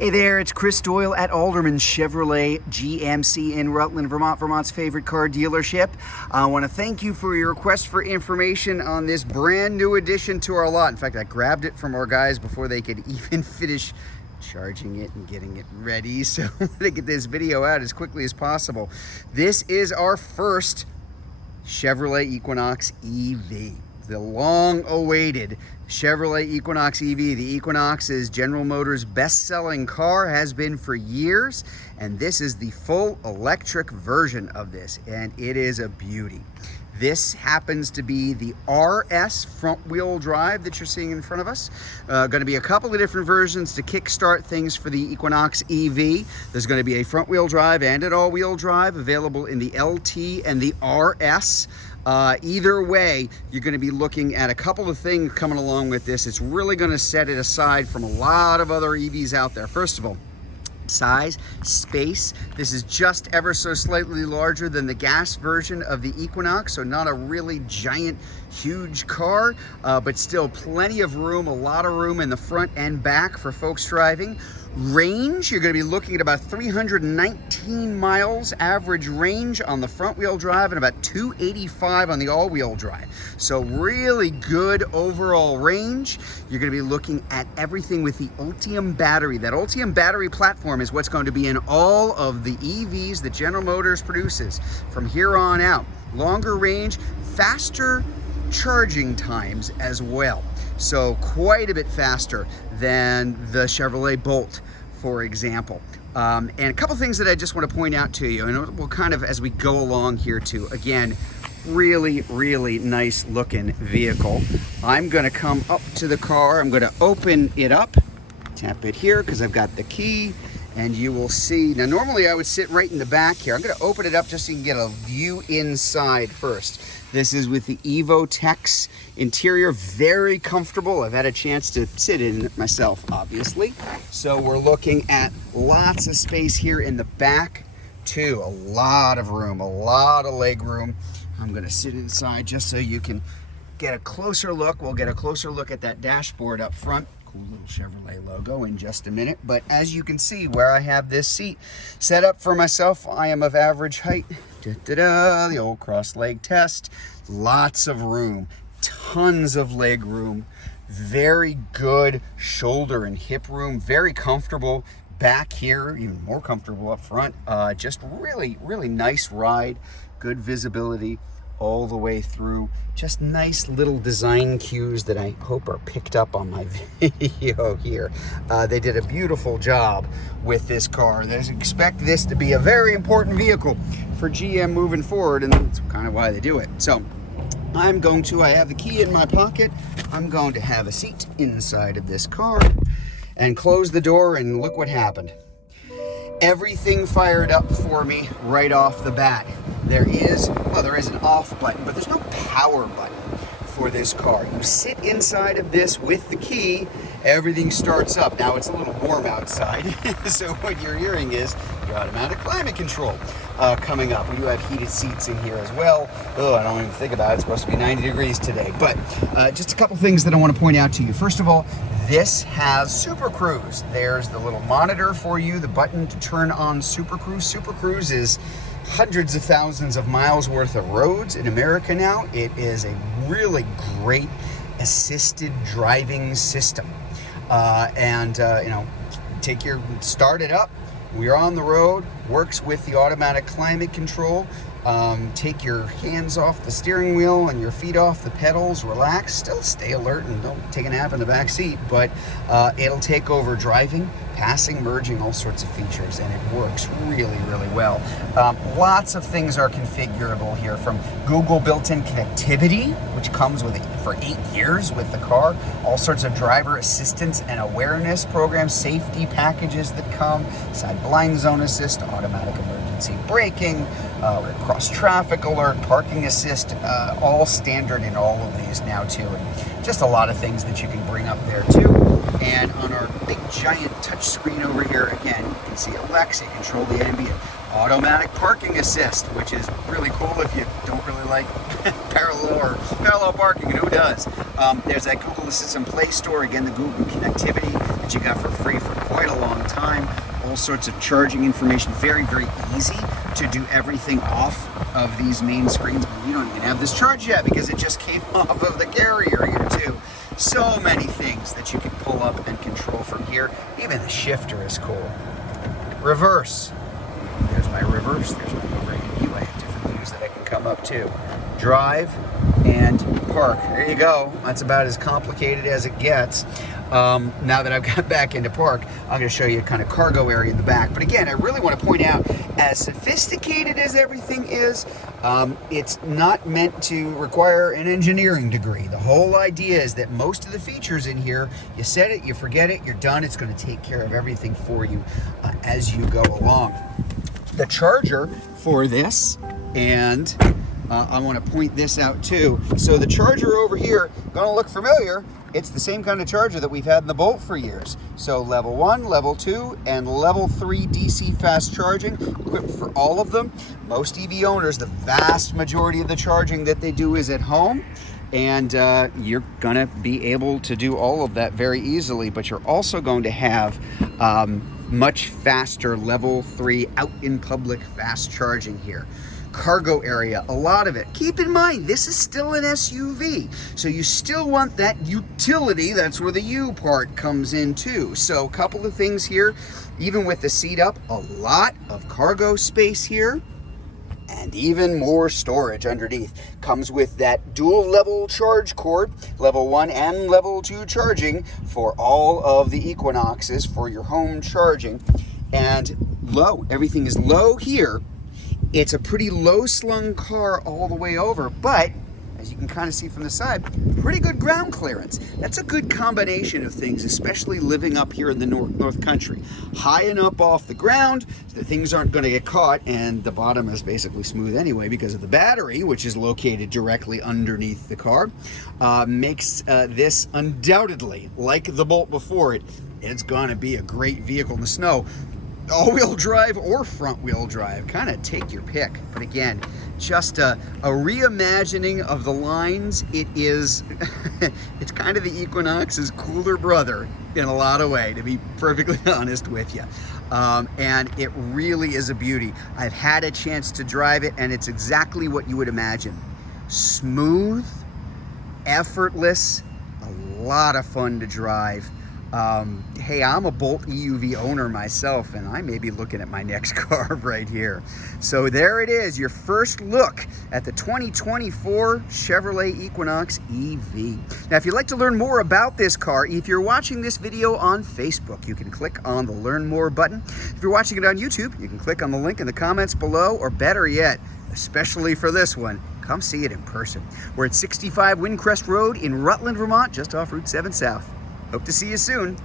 Hey there, it's Chris Doyle at Alderman Chevrolet GMC in Rutland, Vermont, Vermont's favorite car dealership. I want to thank you for your request for information on this brand new addition to our lot. In fact, I grabbed it from our guys before they could even finish charging it and getting it ready. So I'm going to get this video out as quickly as possible. This is our first Chevrolet Equinox EV. The long-awaited Chevrolet Equinox EV. The Equinox is General Motors' best-selling car, has been for years, and this is the full electric version of this, and it is a beauty. This happens to be the RS front-wheel drive that you're seeing in front of us. Going to be a couple of different versions to kickstart things for the Equinox EV. There's going to be a front-wheel drive and an all-wheel drive available in the LT and the RS. Either way, you're going to be looking at a couple of things coming along with this. It's really going to set it aside from a lot of other EVs out there. First of all, size, space. This is just ever so slightly larger than the gas version of the Equinox, so not a really giant, huge car, but still plenty of room, a lot of room in the front and back for folks driving. Range, you're going to be looking at about 319 miles average range on the front wheel drive and about 285 on the all-wheel drive. So really good overall range. You're going to be looking at everything with the Ultium battery. That Ultium battery platform is what's going to be in all of the EVs that General Motors produces from here on out. Longer range, faster charging times as well. So quite a bit faster than the Chevrolet Bolt, for example. And a couple things that I just want to point out to you, and we'll kind of, as we go along here too, again, really, really nice looking vehicle. I'm going to come up to the car. I'm going to open it up, tap it here because I've got the key, and you will see. Now, normally I would sit right in the back here. I'm going to open it up just so you can get a view inside first. This is with the EvoTex interior, very comfortable. I've had a chance to sit in it myself, obviously. So we're looking at lots of space here in the back too. A lot of room, a lot of leg room. I'm gonna sit inside just so you can get a closer look. We'll get a closer look at that dashboard up front. Cool little Chevrolet logo in just a minute. But as you can see where I have this seat set up for myself, I am of average height. The old cross leg test. Lots of room, tons of leg room, very good shoulder and hip room, very comfortable back here, even more comfortable up front. Just really, really nice ride, good visibility all the way through. Just nice little design cues that I hope are picked up on my video here. They did a beautiful job with this car. They expect this to be a very important vehicle for GM moving forward, and that's kind of why they do it. So I have the key in my pocket. I'm going to have a seat inside of this car and close the door, and look what happened. Everything fired up for me right off the bat. There is an off button, but there's no power button for this car. You sit inside of this with the key, everything starts up. Now it's a little warm outside, so what you're hearing is your automatic climate control coming up. We do have heated seats in here as well. Oh, I don't even think about it. It's supposed to be 90 degrees today. But just a couple things that I want to point out to you. First of all, this has Super Cruise. There's the little monitor for you, the button to turn on Super Cruise. Super Cruise is hundreds of thousands of miles worth of roads in America now. It is a really great assisted driving system. Start it up. We're on the road, works with the automatic climate control. Take your hands off the steering wheel and your feet off the pedals, relax, still stay alert and don't take a nap in the back seat, but it'll take over driving, passing, merging, all sorts of features, and it works really, really well. Lots of things are configurable here, from Google built-in connectivity, which comes with it for 8 years with the car, all sorts of driver assistance and awareness programs, safety packages that come, side blind zone assist, automatic emergency braking, cross traffic alert, parking assist, all standard in all of these now too, and just a lot of things that you can bring up there too. And on our big giant touch screen over here, again, you can see Alexa, control the ambient, automatic parking assist, which is really cool if you don't really like parallel parking, and who does? There's that Google Assistant Play Store, again, the Google connectivity that you got for free for quite a long time. all sorts of charging information. Very, very easy to do everything off of these main screens. We don't even have this charged yet because it just came off of the carrier here too. So many things that you can pull up and control from here. Even the shifter is cool. Reverse. There's my reverse. There's my overhead view. I have different views that I can come up to. Drive and park. There you go. That's about as complicated as it gets. Now that I've got back into park, I'm going to show you kind of cargo area in the back. But again, I really want to point out, as sophisticated as everything is, it's not meant to require an engineering degree. The whole idea is that most of the features in here, you set it, you forget it, you're done. It's going to take care of everything for you as you go along. The charger for this, and I want to point this out too. So the charger over here, gonna look familiar. It's the same kind of charger that we've had in the Bolt for years. So level 1, level 2, and level 3 DC fast charging, equipped for all of them. Most EV owners, the vast majority of the charging that they do is at home. And you're gonna be able to do all of that very easily, but you're also going to have much faster level 3 out in public fast charging here. Cargo area, a lot of it. Keep in mind, this is still an SUV, so you still want that utility. That's where the U part comes in too. So a couple of things here, even with the seat up, a lot of cargo space here, and even more storage underneath. Comes with that dual level charge cord, level 1 and level 2 charging for all of the Equinoxes for your home charging. And low, everything is low here. It's a pretty low slung car all the way over, but as you can kind of see from the side, pretty good ground clearance. That's a good combination of things, especially living up here in the North Country. High and up off the ground, so that things aren't going to get caught, and the bottom is basically smooth anyway because of the battery, which is located directly underneath the car. Makes this undoubtedly, like the Bolt before it, it's going to be a great vehicle in the snow. All-wheel drive or front-wheel drive, kind of take your pick. But again, just a reimagining of the lines. It is, it's kind of the Equinox's cooler brother in a lot of ways, to be perfectly honest with you. And it really is a beauty. I've had a chance to drive it, and it's exactly what you would imagine. Smooth, effortless, a lot of fun to drive. Hey, I'm a Bolt EUV owner myself, and I may be looking at my next car right here. So there it is, your first look at the 2024 Chevrolet Equinox EV. Now, if you'd like to learn more about this car, if you're watching this video on Facebook, you can click on the Learn More button. If you're watching it on YouTube, you can click on the link in the comments below, or better yet, especially for this one, come see it in person. We're at 65 Windcrest Road in Rutland, Vermont, just off Route 7 South. Hope to see you soon.